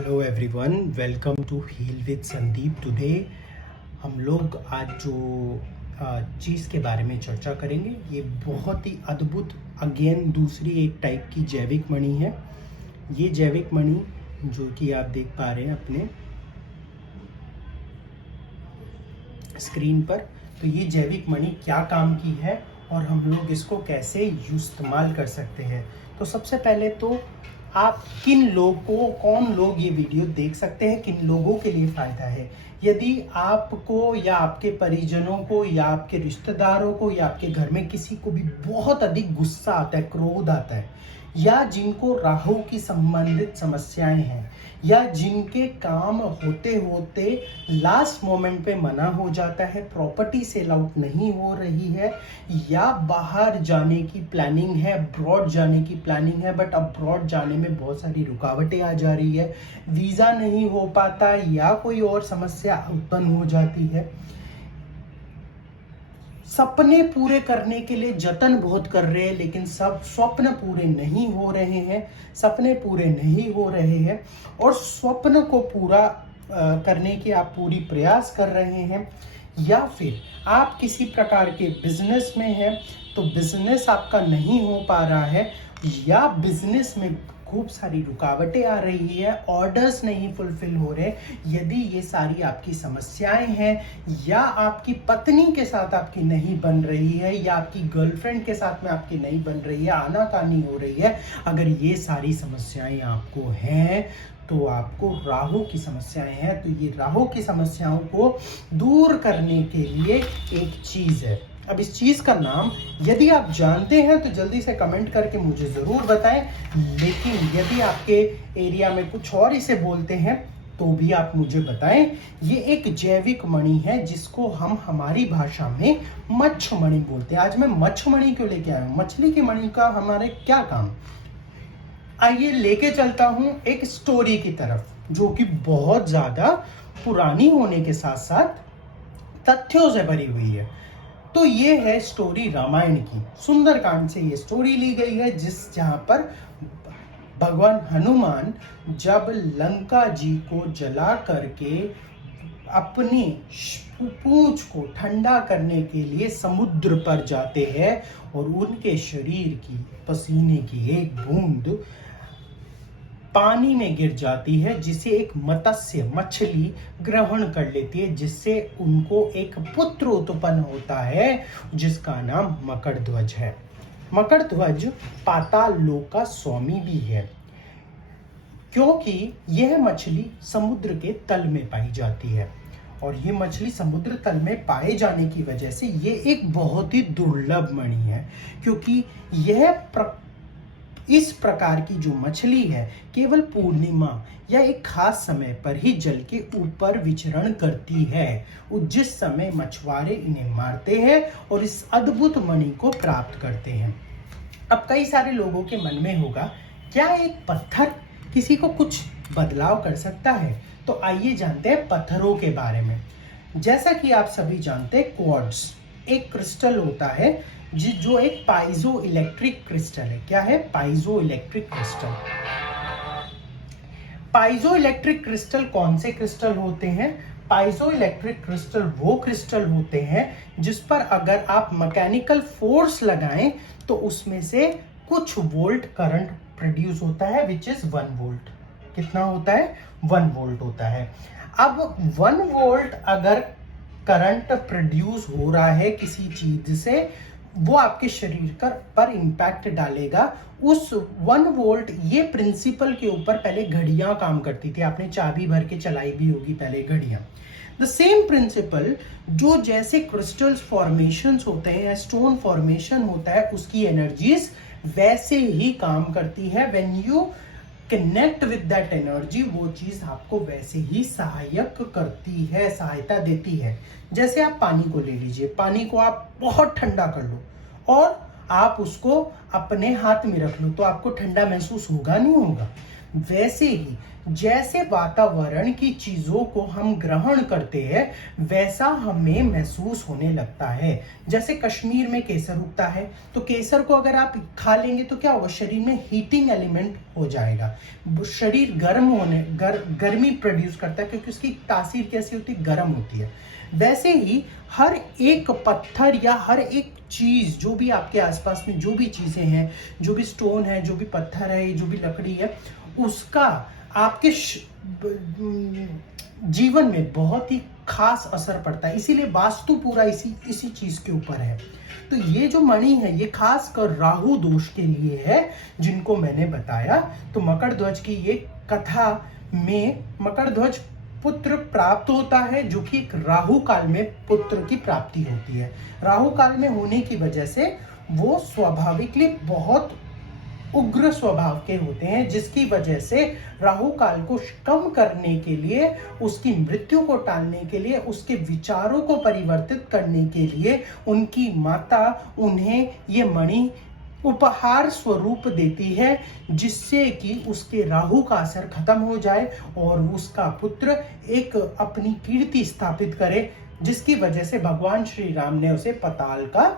Hello everyone, welcome to heal with Sandeep. Today हम लोग आज जो चीज़ के बारे में चर्चा करेंगे, ये बहुत ही अद्भुत अगेन दूसरी एक टाइप की जैविक मणि है। ये जैविक मणि जो कि आप देख पा रहे हैं अपने स्क्रीन पर, तो ये जैविक मणि क्या काम की है और हम लोग इसको कैसे इस्तेमाल कर सकते हैं। तो सबसे पहले तो आप कौन लोग ये वीडियो देख सकते हैं, किन लोगों के लिए फ़ायदा है। यदि आपको या आपके परिजनों को या आपके रिश्तेदारों को या आपके घर में किसी को भी बहुत अधिक गुस्सा आता है, क्रोध आता है, या जिनको राहु की संबंधित समस्याएं हैं, या जिनके काम होते होते लास्ट मोमेंट पे मना हो जाता है, प्रॉपर्टी सेल आउट नहीं हो रही है, या बाहर जाने की प्लानिंग है, अब्रॉड जाने की प्लानिंग है, बट अब्रॉड जाने में बहुत सारी रुकावटें आ जा रही है, वीज़ा नहीं हो पाता या कोई और समस्या उत्पन्न हो जाती है, सपने पूरे करने के लिए जतन बहुत कर रहे हैं लेकिन सब स्वप्न पूरे नहीं हो रहे हैं, सपने पूरे नहीं हो रहे हैं, और स्वप्न को पूरा करने के आप पूरी प्रयास कर रहे हैं, या फिर आप किसी प्रकार के बिजनेस में हैं तो बिजनेस आपका नहीं हो पा रहा है, या बिजनेस में खूब सारी रुकावटें आ रही है, ऑर्डर्स नहीं फुलफिल हो रहे। यदि ये सारी आपकी समस्याएं हैं, या आपकी पत्नी के साथ आपकी नहीं बन रही है, या आपकी गर्लफ्रेंड के साथ में आपकी नहीं बन रही है, आनाकानी हो रही है, अगर ये सारी समस्याएं आपको हैं तो आपको राहु की समस्याएं हैं। तो ये राहु की समस्याओं को दूर करने के लिए एक चीज है। अब इस चीज का नाम यदि आप जानते हैं तो जल्दी से कमेंट करके मुझे जरूर बताएं, लेकिन यदि आपके एरिया में कुछ और इसे बोलते हैं तो भी आप मुझे बताएं। ये एक जैविक मणि है जिसको हम हमारी भाषा में मच्छ मणि बोलते हैं। आज मैं मच्छ मणि क्यों लेके आया हूं, मछली की मणि का हमारे क्या काम, आइए लेके चलता हूं एक स्टोरी की तरफ जो कि बहुत ज्यादा पुरानी होने के साथ साथ तथ्यों से भरी हुई है। तो ये है स्टोरी रामायण की, सुंदरकांड से ये स्टोरी ली गई है, जहां पर भगवान हनुमान जब लंका जी को जला करके अपनी पूंछ को ठंडा करने के लिए समुद्र पर जाते हैं और उनके शरीर की पसीने की एक बूंद पानी में गिर जाती है, जिसे एक मत्स्य मछली ग्रहण कर लेती है, जिससे उनको एक पुत्र उत्पन्न होता है जिसका नाम मकरध्वज है। मकरध्वज पाताल लोक का स्वामी भी है, क्योंकि यह मछली समुद्र के तल में पाई जाती है, और ये मछली समुद्र तल में पाए जाने की वजह से ये एक बहुत ही दुर्लभ मणि है, क्योंकि यह इस प्रकार की जो मछली है केवल पूर्णिमा या एक खास समय पर ही जल के ऊपर विचरण करती है, जिस समय मछुआरे इन्हें मारते हैं और इस अद्भुत मणि को प्राप्त करते हैं। अब कई सारे लोगों के मन में होगा, क्या एक पत्थर किसी को कुछ बदलाव कर सकता है? तो आइए जानते हैं पत्थरों के बारे में। जैसा कि आप सभी जानते हैं, क्वार्ट्ज एक क्रिस्टल होता है जो एक पाइजो इलेक्ट्रिक क्रिस्टल है। क्या है? पाइजो इलेक्ट्रिक क्रिस्टल। पाइजो इलेक्ट्रिक क्रिस्टल कौन से क्रिस्टल होते हैं? पाइजो इलेक्ट्रिक क्रिस्टल वो क्रिस्टल होते हैं जिस पर अगर आप मैकेनिकल फोर्स लगाएं तो उसमें से कुछ वोल्ट करंट प्रोड्यूस होता है, विच इज 1 वोल्ट। कितना होता है? 1 वोल्ट होता है। अब 1 वोल्ट अगर करंट प्रोड्यूस हो रहा है किसी चीज से, वो आपके शरीर पर इंपैक्ट डालेगा। उस 1 वोल्ट, ये प्रिंसिपल के ऊपर पहले घड़ियां काम करती थी, आपने चाबी भर के चलाई भी होगी पहले घड़ियां। द सेम प्रिंसिपल जो जैसे क्रिस्टल्स फॉर्मेशंस होते हैं या स्टोन फॉर्मेशन होता है, उसकी एनर्जीज वैसे ही काम करती है। When you connect with that energy, वो चीज आपको वैसे ही सहायक करती है, सहायता देती है। जैसे आप पानी को ले लीजिए, पानी को आप बहुत ठंडा कर लो और आप उसको अपने हाथ में रख लो, तो आपको ठंडा महसूस होगा? नहीं होगा। वैसे ही जैसे वातावरण की चीजों को हम ग्रहण करते हैं वैसा हमें महसूस होने लगता है। जैसे कश्मीर में केसर उगता है, तो केसर को अगर आप खा लेंगे तो क्या होगा, शरीर में हीटिंग एलिमेंट हो जाएगा, शरीर गर्मी प्रोड्यूस करता है, क्योंकि उसकी तासीर कैसी होती है, गर्म होती है। वैसे ही हर एक पत्थर या हर एक चीज, जो भी आपके आसपास में जो भी चीजें हैं, जो भी स्टोन है, जो भी पत्थर है, जो भी लकड़ी है, उसका आपके जीवन में बहुत ही खास असर पड़ता है। इसीलिए वास्तु पूरा इसी चीज के ऊपर है। तो ये जो मणि है ये खास कर राहु दोष के लिए है, जिनको मैंने बताया। तो मकर ध्वज की ये कथा में मकर ध्वज पुत्र प्राप्त होता है, जो कि एक राहु काल में पुत्र की प्राप्ति होती है। राहु काल में होने की वजह से वो स्वाभाविकली बहुत उग्र स्वभाव के होते हैं, जिसकी वजह से राहु काल को कम करने के लिए, उसकी मृत्यु को टालने के लिए, उसके विचारों को परिवर्तित करने के लिए उनकी माता उन्हें ये मणि उपहार स्वरूप देती है, जिससे कि उसके राहु का असर खत्म हो जाए और उसका पुत्र एक अपनी कीर्ति स्थापित करे, जिसकी वजह से भगवान श्री राम ने उसे पाताल का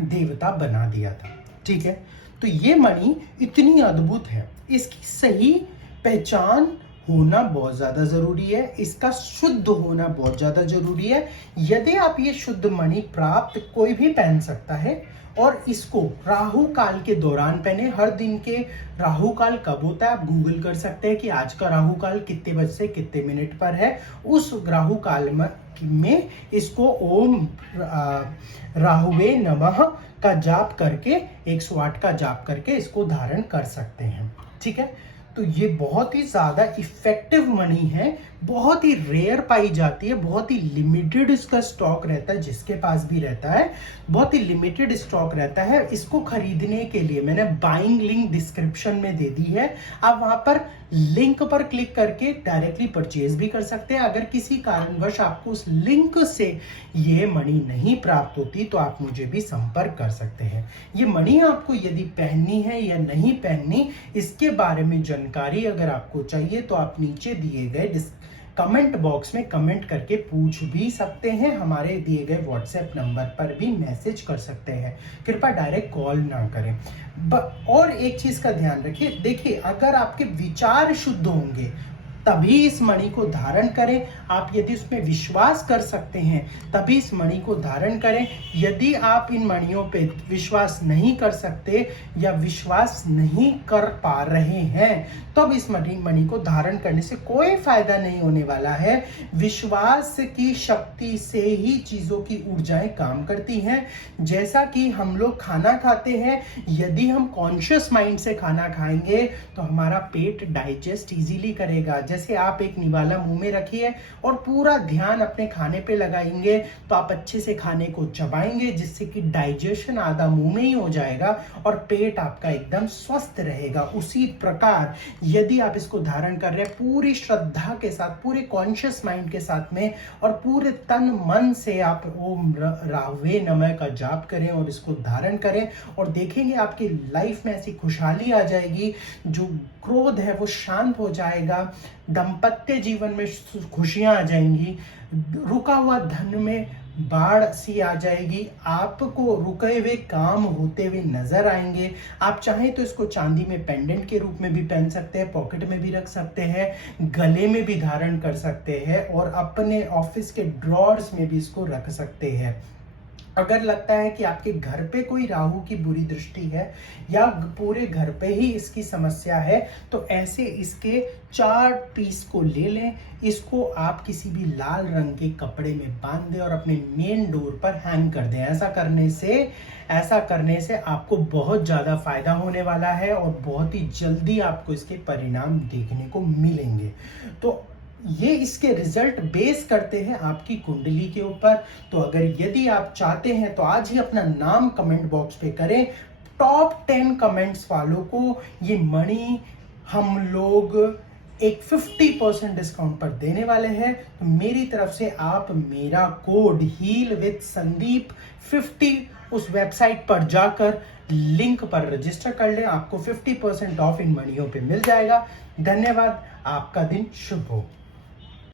देवता बना दिया था। ठीक है, तो ये मणि इतनी अद्भुत है, इसकी सही पहचान होना बहुत ज्यादा जरूरी है, इसका शुद्ध होना बहुत ज्यादा जरूरी है। यदि आप ये शुद्ध मणि प्राप्त कोई भी पहन सकता है, और इसको राहु काल के दौरान पहने। हर दिन के राहु काल कब होता है आप गूगल कर सकते हैं कि आज का राहु काल कितने बजे से कितने मिनट पर है। उस राहु काल में इसको ओम राहुवे नमः का जाप करके 108 का जाप करके इसको धारण कर सकते हैं। ठीक है, तो ये बहुत ही ज्यादा इफेक्टिव मणि है, बहुत ही रेयर पाई जाती है, बहुत ही लिमिटेड इसका स्टॉक रहता है, जिसके पास भी रहता है बहुत ही लिमिटेड स्टॉक रहता है। इसको खरीदने के लिए मैंने बाइंग लिंक डिस्क्रिप्शन में दे दी है, आप वहां पर लिंक पर क्लिक करके डायरेक्टली परचेज भी कर सकते हैं। अगर किसी कारणवश आपको उस लिंक से ये मणि नहीं प्राप्त होती तो आप मुझे भी संपर्क कर सकते हैं। ये मणि आपको यदि पहननी है या नहीं पहननी, इसके बारे में जानकारी अगर आपको चाहिए तो आप नीचे दिए गए कमेंट बॉक्स में कमेंट करके पूछ भी सकते हैं। हमारे दिए गए व्हाट्सएप नंबर पर भी मैसेज कर सकते हैं, कृपया डायरेक्ट कॉल ना करें। और एक चीज का ध्यान रखिए, देखिए अगर आपके विचार शुद्ध होंगे तभी इस मणि को धारण करें। आप यदि उसमें विश्वास कर सकते हैं तभी इस मणि को धारण करें। यदि आप इन मणियों पे विश्वास नहीं कर सकते या विश्वास नहीं कर पा रहे हैं तब इस मणि को धारण करने से कोई फायदा नहीं होने वाला है। विश्वास की शक्ति से ही चीजों की ऊर्जाएं काम करती हैं। जैसा कि हम लोग खाना खाते हैं, यदि हम कॉन्शियस माइंड से खाना खाएंगे तो हमारा पेट डाइजेस्ट इजीली करेगा। जैसे आप एक निवाला मुंह में रखिए और पूरा ध्यान अपने खाने पे लगाएंगे तो आप अच्छे से खाने को चबाएंगे, जिससे कि डाइजेशन आधा मुंह में ही हो जाएगा और पेट आपका एकदम स्वस्थ रहेगा। उसी प्रकार यदि आप इसको धारण कर रहे हैं पूरी श्रद्धा के साथ, पूरे कॉन्शियस माइंड के साथ में और पूरे तन मन से आप ओम राहवे नमः का जाप करें और इसको धारण करें और देखेंगे आपकी लाइफ में ऐसी खुशहाली आ जाएगी, जो क्रोध है वो शांत हो जाएगा, दाम्पत्य जीवन में खुशियां आ जाएंगी, रुका हुआ धन में बाढ़ सी आ जाएगी, आपको रुके हुए काम होते हुए नजर आएंगे। आप चाहें तो इसको चांदी में पेंडेंट के रूप में भी पहन सकते हैं, पॉकेट में भी रख सकते हैं, गले में भी धारण कर सकते हैं और अपने ऑफिस के ड्रॉर्स में भी इसको रख सकते हैं। अगर लगता है कि आपके घर पे कोई राहु की बुरी दृष्टि है या पूरे घर पे ही इसकी समस्या है तो ऐसे इसके 4 पीस को ले लें, इसको आप किसी भी लाल रंग के कपड़े में बांध दें और अपने मेन डोर पर हैंग कर दें। ऐसा करने से आपको बहुत ज़्यादा फायदा होने वाला है और बहुत ही जल्दी आपको इसके परिणाम देखने को मिलेंगे। तो ये इसके रिजल्ट बेस करते हैं आपकी कुंडली के ऊपर। तो अगर यदि आप चाहते हैं तो आज ही अपना नाम कमेंट बॉक्स पे करें। टॉप 10 कमेंट्स वालों को ये मणि हम लोग एक 50% डिस्काउंट पर देने वाले हैं। तो मेरी तरफ से आप मेरा कोड हील विद संदीप 50 उस वेबसाइट पर जाकर लिंक पर रजिस्टर कर लें, आपको 50% ऑफ इन मणियों पे मिल जाएगा। धन्यवाद, आपका दिन शुभ हो।